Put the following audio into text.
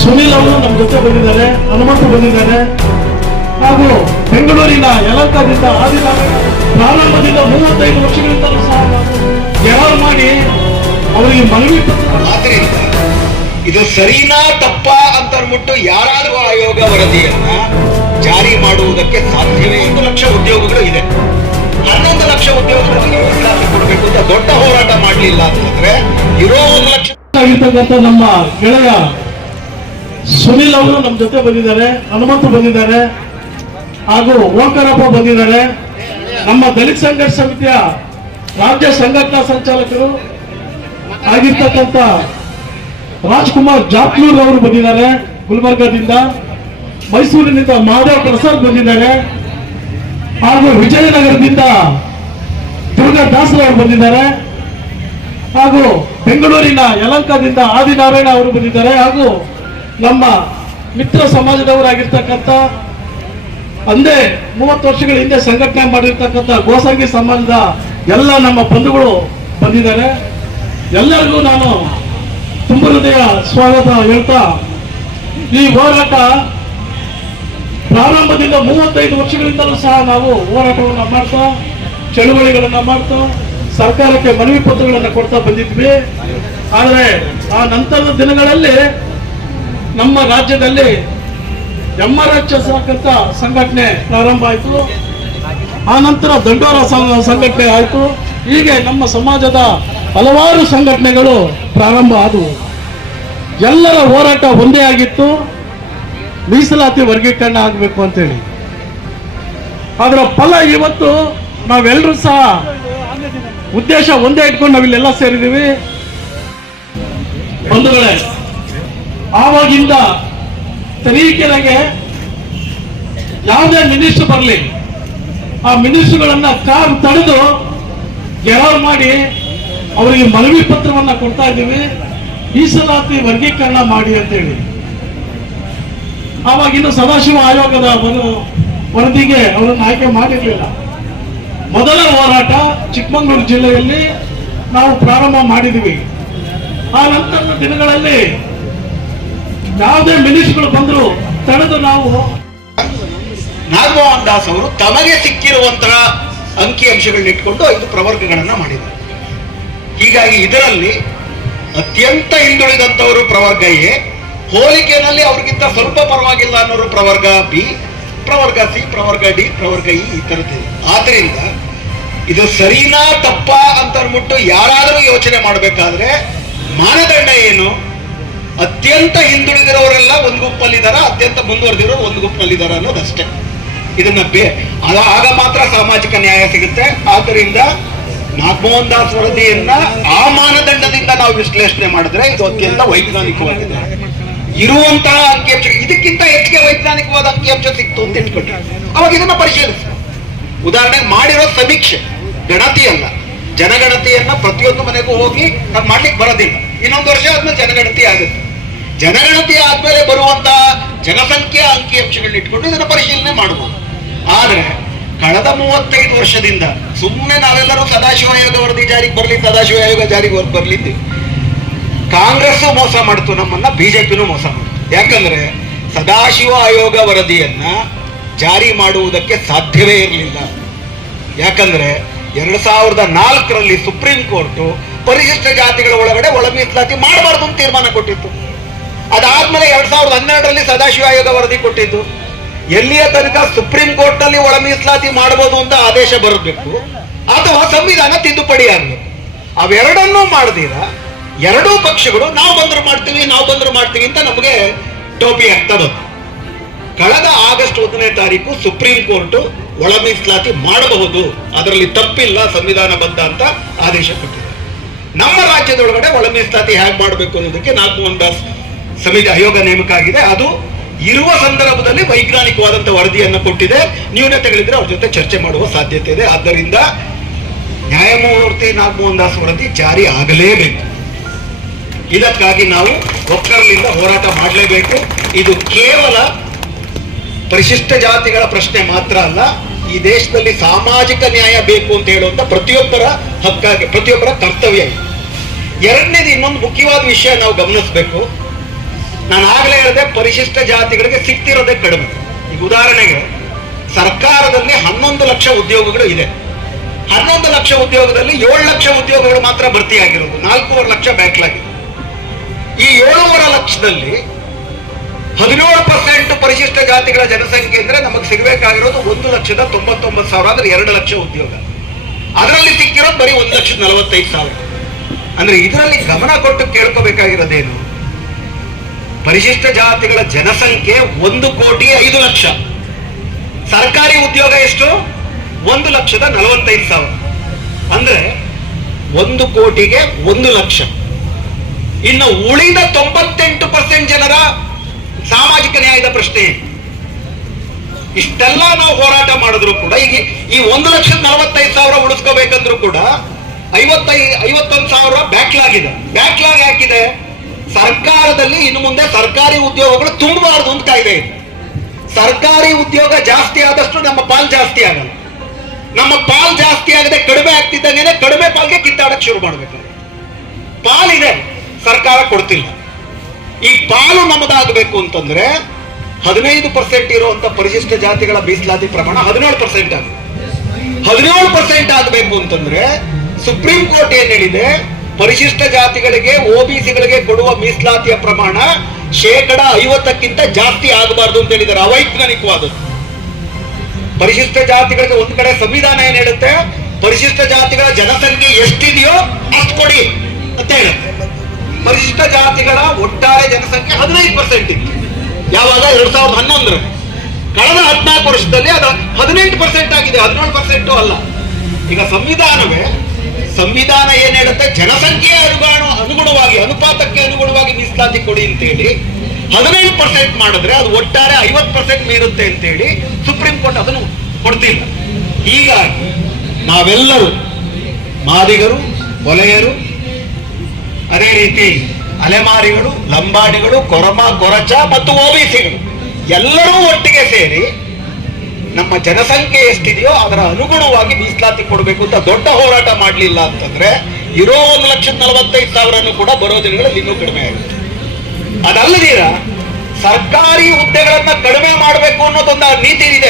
ಸುನಿಲ್ ಅವರು ನಮ್ಮ ಜೊತೆ ಬಂದಿದ್ದಾರೆ ಹನುಮಂತ ಬಂದಿದ್ದಾರೆ. ಹಾಗೂ ಬೆಂಗಳೂರಿನ ಯಲಂಕದಿಂದ ಆದಿಲ ಪ್ರಾರಂಭದಿಂದ ಮೂವತ್ತೈದು ವರ್ಷಗಳಿಂದ ಸಹ ಮಾಡಿ ಅವರಿಗೆ ಮನವಿ ಆದ್ರೆ ಆದ್ರಿಂದ ಇದು ಸರಿನಾ ತಪ್ಪಾ ಅಂತ ಅಂದ್ಬಿಟ್ಟು ಯಾರಾದರೂ ಆಯೋಗ ವರದಿಯನ್ನ ಜಾರಿ ಮಾಡುವುದಕ್ಕೆ ಸಾಧ್ಯವೇ ಒಂದು ಲಕ್ಷ ಉದ್ಯೋಗಗಳು ಇದೆ. ಹನ್ನೊಂದು ಲಕ್ಷ ಉದ್ಯೋಗಗಳಿಗೆ ಕೊಡಬೇಕು ಅಂತ ದೊಡ್ಡ ಹೋರಾಟ ಮಾಡಲಿಲ್ಲ ಅಂತಂದ್ರೆ ಇರೋ ಒಂದು ಲಕ್ಷ ಆಗಿರ್ತಕ್ಕಂಥ ನಮ್ಮ ಗೆಳೆಯ ಸುನಿಲ್ ಅವರು ನಮ್ಮ ಜೊತೆ ಬಂದಿದ್ದಾರೆ, ಹನುಮಂತ ಬಂದಿದ್ದಾರೆ, ಹಾಗೂ ಓಂಕಾರಪ್ಪ ಬಂದಿದ್ದಾರೆ. ನಮ್ಮ ದಲಿತ ಸಂಘರ್ಷ ಸಮಿತಿಯ ರಾಜ್ಯ ಸಂಘಟನಾ ಸಂಚಾಲಕರು ಆಗಿರ್ತಕ್ಕಂಥ ರಾಜ್ಕುಮಾರ್ ಜಾಪ್ಲೂರ್ ಅವರು ಬಂದಿದ್ದಾರೆ ಗುಲ್ಬರ್ಗಾದಿಂದ, ಮೈಸೂರಿನಿಂದ ಮಾಧವ್ ಪ್ರಸಾದ್ ಬಂದಿದ್ದಾರೆ, ಹಾಗೂ ವಿಜಯನಗರದಿಂದ ದುರ್ಗಾ ದಾಸರವರು ಬಂದಿದ್ದಾರೆ, ಹಾಗೂ ಬೆಂಗಳೂರಿನ ಯಲಂಕದಿಂದ ಆದಿನಾರಾಯಣ ಅವರು ಬಂದಿದ್ದಾರೆ, ಹಾಗೂ ನಮ್ಮ ಮಿತ್ರ ಸಮಾಜದವರಾಗಿರ್ತಕ್ಕಂಥ, ಅಂದೇ ಮೂವತ್ತು ವರ್ಷಗಳ ಹಿಂದೆ ಸಂಘಟನೆ ಮಾಡಿರ್ತಕ್ಕಂಥ ಗೋಸಂಗಿ ಸಮಾಜದ ಎಲ್ಲ ನಮ್ಮ ಬಂಧುಗಳು ಬಂದಿದ್ದಾರೆ. ಎಲ್ಲರಿಗೂ ನಾನು ತುಂಬ ಹೃದಯ ಸ್ವಾಗತ ಹೇಳ್ತಾ, ಈ ಹೋರಾಟ ಪ್ರಾರಂಭದಿಂದ ಮೂವತ್ತೈದು ವರ್ಷಗಳಿಂದಲೂ ಸಹ ನಾವು ಹೋರಾಟವನ್ನು ಮಾಡ್ತಾ, ಚಳುವಳಿಗಳನ್ನ ಮಾಡ್ತಾ, ಸರ್ಕಾರಕ್ಕೆ ಮನವಿ ಪತ್ರಗಳನ್ನು ಕೊಡ್ತಾ ಬಂದಿದ್ವಿ. ಆದರೆ ಆ ನಂತರದ ದಿನಗಳಲ್ಲಿ ನಮ್ಮ ರಾಜ್ಯದಲ್ಲಿ ಅಂತ ಸಂಘಟನೆ ಪ್ರಾರಂಭ ಆಯಿತು. ಆ ನಂತರ ದಂಡೋರ ಸಂಘ- ಸಂಘಟನೆ ಆಯಿತು. ಹೀಗೆ ನಮ್ಮ ಸಮಾಜದ ಹಲವಾರು ಸಂಘಟನೆಗಳು ಪ್ರಾರಂಭ ಆದವು. ಎಲ್ಲರ ಹೋರಾಟ ಒಂದೇ ಆಗಿತ್ತು. ಮೀಸಲಾತಿ ವರ್ಗೀಕರಣ ಆಗಬೇಕು ಅಂತೇಳಿ. ಅದರ ಫಲ ಇವತ್ತು ನಾವೆಲ್ಲರೂ ಸಹ ಉದ್ದೇಶ ಒಂದೇ ಇಟ್ಕೊಂಡು ನಾವಿಲ್ಲೆಲ್ಲ ಸೇರಿದ್ದೀವಿ. ಬಂಧುಗಳೇ ಆವಾಗಿಂದ ತರೀಕೆರೆಗೆ ಯಾವುದೇ ಮಿನಿಸ್ಟರ್ ಬರಲಿ. ಆ ಮಿನಿಸ್ಟರ್ಗಳನ್ನ ಕಾರ್ ತಡೆದು ಗೆರಾವ್ ಮಾಡಿ ಅವರಿಗೆ ಮನವಿ ಪತ್ರವನ್ನ ಕೊಡ್ತಾ ಇದ್ದೀವಿ. ಮೀಸಲಾತಿ ವರ್ಗೀಕರಣ ಮಾಡಿ ಅಂತೇಳಿ. ಇನ್ನು ಸದಾಶಿವ ಆಯೋಗದ ವರದಿಗೆ ಅವರನ್ನು ಆಯ್ಕೆ ಮಾಡಿರಲಿಲ್ಲ. ಮೊದಲ ಹೋರಾಟ ಚಿಕ್ಕಮಗಳೂರು ಜಿಲ್ಲೆಯಲ್ಲಿ ನಾವು ಪ್ರಾರಂಭ ಮಾಡಿದ್ವಿ ಆ ನಂತರದ ದಿನಗಳಲ್ಲಿ ಯಾವುದೇ ಮಿನಿಸ್ಟ್ಗಳು ಬಂದ್ರು ತಡೆದು ನಾವು ನಾಗಮೋಹನ್ ದಾಸ್ ಅವರು ತಮಗೆ ಸಿಕ್ಕಿರುವಂತಹ ಅಂಕಿಅಂಶಗಳನ್ನ ಇಟ್ಕೊಂಡು ಐದು ಪ್ರವರ್ಗಗಳನ್ನ ಮಾಡಿದ್ದಾರೆ. ಹೀಗಾಗಿ ಇದರಲ್ಲಿ ಅತ್ಯಂತ ಹಿಂದುಳಿದಂತವರು ಪ್ರವರ್ಗ ಎ, ಹೋಲಿಕೆಯಲ್ಲಿ ಅವ್ರಿಗಿಂತ ಸ್ವಲ್ಪ ಪರವಾಗಿಲ್ಲ ಅನ್ನೋರು ಪ್ರವರ್ಗ ಬಿ, ಪ್ರವರ್ಗ ಸಿ, ಪ್ರವರ್ಗ ಡಿ, ಪ್ರವರ್ಗ ಇ ಈ ಥರದ್ದಿದೆ ಆದ್ರಿಂದ ಇದು ಸರಿನಾ ತಪ್ಪಾ ಅಂತ ಅಂದ್ಬಿಟ್ಟು ಯಾರಾದರೂ ಯೋಚನೆ ಮಾಡಬೇಕಾದ್ರೆ ಮಾನದಂಡ ಏನು? ಅತ್ಯಂತ ಹಿಂದುಳಿದಿರೋರೆಲ್ಲ ಒಂದು ಗುಂಪಲ್ಲಿದ್ದಾರೆ ಅತ್ಯಂತ ಮುಂದುವರೆದಿರೋರು ಒಂದು ಗುಂಪಲ್ಲಿದ್ದಾರೆ ಅನ್ನೋದಷ್ಟೇ. ಇದನ್ನ ಬೇ ಆಗ ಮಾತ್ರ ಸಾಮಾಜಿಕ ನ್ಯಾಯ ಸಿಗುತ್ತೆ. ಆದ್ದರಿಂದ ನಾಗಮೋಹನ್ ದಾಸ್ ವರದಿಯನ್ನ ಆ ಮಾನದಂಡದಿಂದ ನಾವು ವಿಶ್ಲೇಷಣೆ ಮಾಡಿದ್ರೆ ಇದು ಅತ್ಯಂತ ವೈಜ್ಞಾನಿಕವಾಗಿದೆ. ಇರುವಂತಹ ಅಂಕಿಅಂಶ ಇದಕ್ಕಿಂತ ಹೆಚ್ಚಿಗೆ ವೈಜ್ಞಾನಿಕವಾದ ಅಂಕಿಅಂಶ ಸಿಕ್ತು ಅಂತ ಇಟ್ಕೊಂಡ್ರೆ ಅವಾಗ ಇದನ್ನ ಪರಿಶೀಲಿಸಿ. ಉದಾಹರಣೆಗೆ ಮಾಡಿರೋ ಸಮೀಕ್ಷೆ, ಗಣತಿ ಅಲ್ಲ. ಜನಗಣತಿಯನ್ನ ಪ್ರತಿಯೊಂದು ಮನೆಗೂ ಹೋಗಿ ಮಾಡ್ಲಿಕ್ಕೆ ಬರೋದಿಲ್ಲ. ಇನ್ನೊಂದು ವರ್ಷ ಆದ್ಮೇಲೆ ಜನಗಣತಿ ಆಗುತ್ತೆ. ಜನಗಣತಿ ಆದ್ಮೇಲೆ ಬರುವಂತಹ ಜನಸಂಖ್ಯಾ ಅಂಕಿಅಂಶಗಳನ್ನ ಇಟ್ಕೊಂಡು ಇದನ್ನು ಪರಿಶೀಲನೆ ಮಾಡಬಹುದು ಆದ್ರೆ ಕಳೆದ ಮೂವತ್ತೈದು ವರ್ಷದಿಂದ ಸುಮ್ಮನೆ ನಾವೆಲ್ಲರೂ ಸದಾಶಿವ ಆಯೋಗ ವರದಿ ಜಾರಿಗೆ ಬರಲಿ ಸದಾಶಿವ ಆಯೋಗ ಜಾರಿಗೆ ಬರ್ಲಿದ್ದೀವಿ ಕಾಂಗ್ರೆಸ್ ಮೋಸ ಮಾಡ್ತು, ನಮ್ಮನ್ನ ಬಿಜೆಪಿನೂ ಮೋಸ ಮಾಡ್ತು. ಯಾಕಂದ್ರೆ ಸದಾಶಿವ ಆಯೋಗ ವರದಿಯನ್ನ ಜಾರಿ ಮಾಡುವುದಕ್ಕೆ ಸಾಧ್ಯವೇ ಇರಲಿಲ್ಲ. ಯಾಕಂದ್ರೆ ಎರಡ್ ಸಾವಿರದ ನಾಲ್ಕರಲ್ಲಿ ಸುಪ್ರೀಂ ಕೋರ್ಟ್ ಪರಿಶಿಷ್ಟ ಜಾತಿಗಳ ಒಳಗಡೆ ಒಳ ಮೀಸಲಾತಿ ಮಾಡಬಾರ್ದು ಅಂತ ತೀರ್ಮಾನ ಕೊಟ್ಟಿತ್ತು. ಅದಾದ್ಮೇಲೆ ಎರಡ್ ಸಾವಿರದ ಹನ್ನೆರಡರಲ್ಲಿ ಸದಾಶಿವ ಆಯೋಗ ವರದಿ ಕೊಟ್ಟಿದ್ದು. ಎಲ್ಲಿಯ ತನಕ ಸುಪ್ರೀಂ ಕೋರ್ಟ್ನಲ್ಲಿ ಒಳ ಮೀಸಲಾತಿ ಮಾಡಬಹುದು ಅಂತ ಆದೇಶ ಬರಬೇಕು. ಅಥವಾ ಸಂವಿಧಾನ ತಿದ್ದುಪಡಿ ಆಗಬೇಕು ಅವೆರಡನ್ನೂ ಮಾಡದಿರ, ಎರಡೂ ಪಕ್ಷಗಳು ನಾವು ಬಂದ್ರು ಮಾಡ್ತೀವಿ, ನಾವು ಬಂದ್ರು ಮಾಡ್ತೀವಿ ಅಂತ ನಮಗೆ ಟೋಪಿ ಆಗ್ತಾ ಬಂತು. ಕಳೆದ ಆಗಸ್ಟ್ ಒಂದನೇ ತಾರೀಕು ಸುಪ್ರೀಂ ಕೋರ್ಟ್ ಒಳ ಮೀಸಲಾತಿ ಮಾಡಬಹುದು. ಅದರಲ್ಲಿ ತಪ್ಪಿಲ್ಲ, ಸಂವಿಧಾನ ಸಂವಿಧಾನಬದ್ಧ ಅಂತ ಆದೇಶ ಕೊಟ್ಟಿದೆ. ನಮ್ಮ ರಾಜ್ಯದೊಳಗಡೆ ಒಳ ಮೀಸಲಾತಿ ಹೇಗೆ ಮಾಡಬೇಕು ಅನ್ನೋದಕ್ಕೆ ನಾಲ್ಕು ದಾಸ್ ಸಮಿತಿ ಆಯೋಗ ನೇಮಕ ಆಗಿದೆ ಅದು ಇರುವ ಸಂದರ್ಭದಲ್ಲಿ ವೈಜ್ಞಾನಿಕವಾದಂತ ವರದಿಯನ್ನು ಕೊಟ್ಟಿದೆ. ನ್ಯೂನತೆಗಳಿದ್ರೆ ಅವ್ರ ಜೊತೆ ಚರ್ಚೆ ಮಾಡುವ ಸಾಧ್ಯತೆ ಇದೆ. ಆದ್ದರಿಂದ ನ್ಯಾಯಮೂರ್ತಿ ನಾಗಮೋಹನ್ ದಾಸ್ ವರದಿ ಜಾರಿ ಆಗಲೇಬೇಕು. ಇದಕ್ಕಾಗಿ ನಾವು ಒಕ್ಕರಲಿಂದ ಹೋರಾಟ ಮಾಡಲೇಬೇಕು. ಇದು ಕೇವಲ ಪರಿಶಿಷ್ಟ ಜಾತಿಗಳ ಪ್ರಶ್ನೆ ಮಾತ್ರ ಅಲ್ಲ, ಈ ದೇಶದಲ್ಲಿ ಸಾಮಾಜಿಕ ನ್ಯಾಯ ಬೇಕು ಅಂತ ಹೇಳುವಂತ ಪ್ರತಿಯೊಬ್ಬರ ಹಕ್ಕಾಗಿ, ಪ್ರತಿಯೊಬ್ಬರ ಕರ್ತವ್ಯ ಎರಡನೇದು ಇನ್ನೊಂದು ಮುಖ್ಯವಾದ ವಿಷಯ ನಾವು ಗಮನಿಸಬೇಕು. ನಾನು ಆಗಲೇ ಹೇಳಿದೆ, ಪರಿಶಿಷ್ಟ ಜಾತಿಗಳಿಗೆ ಸಿಕ್ತಿರೋದೇ ಕಡಿಮೆ. ಈಗ ಉದಾಹರಣೆಗೆ, ಸರ್ಕಾರದಲ್ಲಿ ಹನ್ನೊಂದು ಲಕ್ಷ ಉದ್ಯೋಗಗಳು ಇದೆ. ಹನ್ನೊಂದು ಲಕ್ಷ ಉದ್ಯೋಗದಲ್ಲಿ ಏಳು ಲಕ್ಷ ಉದ್ಯೋಗಗಳು ಮಾತ್ರ ಭರ್ತಿಯಾಗಿರೋದು. ನಾಲ್ಕೂವರೆ ಲಕ್ಷ ಬ್ಯಾಕ್ಲಾಗ್ ಈ ಏಳೂವರೆ ಲಕ್ಷದಲ್ಲಿ ಹದಿನೇಳು ಪರ್ಸೆಂಟ್ ಪರಿಶಿಷ್ಟ ಜಾತಿಗಳ ಜನಸಂಖ್ಯೆ ಅಂದ್ರೆ ನಮಗೆ ಸಿಗಬೇಕಾಗಿರೋದು ಒಂದು ಲಕ್ಷದ ತೊಂಬತ್ತೊಂಬತ್ತು ಸಾವಿರ, ಅಂದ್ರೆ ಎರಡು ಲಕ್ಷ ಉದ್ಯೋಗ. ಅದರಲ್ಲಿ ಸಿಕ್ಕಿರೋದು ಬರೀ ಒಂದು ಲಕ್ಷದ ನಲವತ್ತೈದು ಸಾವಿರ. ಅಂದ್ರೆ ಇದರಲ್ಲಿ ಗಮನ ಕೊಟ್ಟು ಕೇಳ್ಕೋಬೇಕಾಗಿರೋದೇನು? ಪರಿಶಿಷ್ಟ ಜಾತಿಗಳ ಜನಸಂಖ್ಯೆ ಒಂದು ಕೋಟಿ ಐದು ಲಕ್ಷ. ಸರ್ಕಾರಿ ಉದ್ಯೋಗ ಎಷ್ಟು? ಒಂದು ಲಕ್ಷದ ನಲವತ್ತೈದು ಸಾವಿರ. ಅಂದ್ರೆ ಒಂದು ಕೋಟಿಗೆ ಒಂದು ಲಕ್ಷ. ಇನ್ನು ಉಳಿದ ತೊಂಬತ್ತೆಂಟು ಪರ್ಸೆಂಟ್ ಜನರ ಸಾಮಾಜಿಕ ನ್ಯಾಯದ ಪ್ರಶ್ನೆ? ಇಷ್ಟೆಲ್ಲ ನಾವು ಹೋರಾಟ ಮಾಡಿದ್ರು ಕೂಡ, ಈಗ ಈ ಒಂದು ಲಕ್ಷದ ನಲವತ್ತೈದು ಸಾವಿರ ಉಳಿಸ್ಕೋಬೇಕಂದ್ರೂ ಕೂಡ ಐವತ್ತೈ, ಐವತ್ತೊಂದು ಸಾವಿರ ಬ್ಯಾಕ್ಲಾಗ್ ಇದೆ. ಬ್ಯಾಕ್ಲಾಗ್ ಯಾಕಿದೆ? ಸರ್ಕಾರದಲ್ಲಿ ಇನ್ನು ಮುಂದೆ ಸರ್ಕಾರಿ ಉದ್ಯೋಗಗಳು ತುಂಬಬಾರದು ಅಂತ ಕಾಯ್ದೆ ಇದೆ. ಸರ್ಕಾರಿ ಉದ್ಯೋಗ ಜಾಸ್ತಿ ಆದಷ್ಟು ನಮ್ಮ ಪಾಲ್ ಜಾಸ್ತಿ ಆಗಲ್ಲ. ನಮ್ಮ ಪಾಲ್ ಜಾಸ್ತಿ ಆಗದೆ ಕಡಿಮೆ ಆಗ್ತಿದ್ದಂಗೆ ಕಡಿಮೆ ಪಾಲ್ಗೆ ಕಿತ್ತಾಡಕ್ ಶುರು ಮಾಡ್ಬೇಕು. ಪಾಲಿದೆ ಸರ್ಕಾರ ಕೊಡ್ತಿಲ್ಲ. ಈ ಪಾಲು ನಮ್ಮದಾಗಬೇಕು ಅಂತಂದ್ರೆ ಹದಿನೈದು ಪರ್ಸೆಂಟ್ ಇರುವಂತ ಪರಿಶಿಷ್ಟ ಜಾತಿಗಳ ಮೀಸಲಾತಿ ಪ್ರಮಾಣ ಹದಿನೇಳು ಪರ್ಸೆಂಟ್ ಆಗುತ್ತೆ. ಹದಿನೇಳು ಪರ್ಸೆಂಟ್ ಆಗಬೇಕು ಅಂತಂದ್ರೆ ಸುಪ್ರೀಂ ಕೋರ್ಟ್ ಏನ್ ಹೇಳಿದೆ? ಪರಿಶಿಷ್ಟ ಜಾತಿಗಳಿಗೆ ಒಬಿಸಿಗಳಿಗೆ ಕೊಡುವ ಮೀಸಲಾತಿಯ ಪ್ರಮಾಣ ಶೇಕಡ ಐವತ್ತಕ್ಕಿಂತ ಜಾಸ್ತಿ ಆಗಬಾರ್ದು ಅಂತ ಹೇಳಿದ್ದಾರೆ. ಅವೈಜ್ಞಾನಿಕವಾದ ಪರಿಶಿಷ್ಟ ಜಾತಿಗಳಿಗೆ ಒಂದು ಕಡೆ ಸಂವಿಧಾನ ಏನ್ ಹೇಳುತ್ತೆ? ಪರಿಶಿಷ್ಟ ಜಾತಿಗಳ ಜನಸಂಖ್ಯೆ ಎಷ್ಟಿದೆಯೋ ಅಷ್ಟು ಕೊಡಿ ಅಂತ ಹೇಳುತ್ತೆ. ಪರಿಶಿಷ್ಟ ಜಾತಿಗಳ ಒಟ್ಟಾರೆ ಜನಸಂಖ್ಯೆ ಹದಿನೈದು ಪರ್ಸೆಂಟ್ ಇತ್ತು. ಯಾವಾಗ? ಎರಡ್ ಸಾವಿರದ ಹನ್ನೊಂದರಲ್ಲಿ. ಕಳೆದ ಹದಿನಾಲ್ಕು ವರ್ಷದಲ್ಲಿ ಅದು ಹದಿನೆಂಟು ಪರ್ಸೆಂಟ್ ಆಗಿದೆ. ಹದಿನೇಳು ಪರ್ಸೆಂಟ್ ಅಲ್ಲ. ಈಗ ಸಂವಿಧಾನವೇ ಸಂವಿಧಾನ ಏನ್ ಹೇಳುತ್ತೆ? ಜನಸಂಖ್ಯೆಯ ಅನುಗಾಣ ಅನುಗುಣವಾಗಿ, ಅನುಪಾತಕ್ಕೆ ಅನುಗುಣವಾಗಿ ಮೀಸಲಾತಿ ಕೊಡಿ ಅಂತೇಳಿ ಹದಿನೈದು ಪರ್ಸೆಂಟ್ ಮಾಡಿದ್ರೆ ಅದು ಒಟ್ಟಾರೆ ಐವತ್ತು ಪರ್ಸೆಂಟ್ ಮೀರುತ್ತೆ ಅಂತೇಳಿ ಸುಪ್ರೀಂ ಕೋರ್ಟ್ ಅದನ್ನು ಕೊಡ್ತಿಲ್ಲ. ಹೀಗಾಗಿ ನಾವೆಲ್ಲರೂ ಮಾದಿಗರು, ಕೊಲೆಯರು, ಅದೇ ರೀತಿ ಅಲೆಮಾರಿಗಳು, ಲಂಬಾಡಿಗಳು, ಕೊರಮ, ಕೊರಚ ಮತ್ತು ಓಬಿಸಿಗಳು ಎಲ್ಲರೂ ಒಟ್ಟಿಗೆ ಸೇರಿ ನಮ್ಮ ಜನಸಂಖ್ಯೆ ಎಷ್ಟಿದೆಯೋ ಅದರ ಅನುಗುಣವಾಗಿ ಮೀಸಲಾತಿ ಕೊಡಬೇಕು ಅಂತ ದೊಡ್ಡ ಹೋರಾಟ ಮಾಡಲಿಲ್ಲ ಅಂತಂದ್ರೆ ಇರೋ ಒಂದು ಲಕ್ಷದ ನಲವತ್ತೈದು ಸಾವಿರನೂ ಕೂಡ ಬರೋ ದಿನಗಳಲ್ಲಿ ಇನ್ನೂ ಕಡಿಮೆ ಆಗುತ್ತೆ. ಅದಲ್ಲದೀರ ಸರ್ಕಾರಿ ಹುದ್ದೆಗಳನ್ನ ಕಡಿಮೆ ಮಾಡಬೇಕು ಅನ್ನೋದೊಂದು ನೀತಿ ಇದೆ.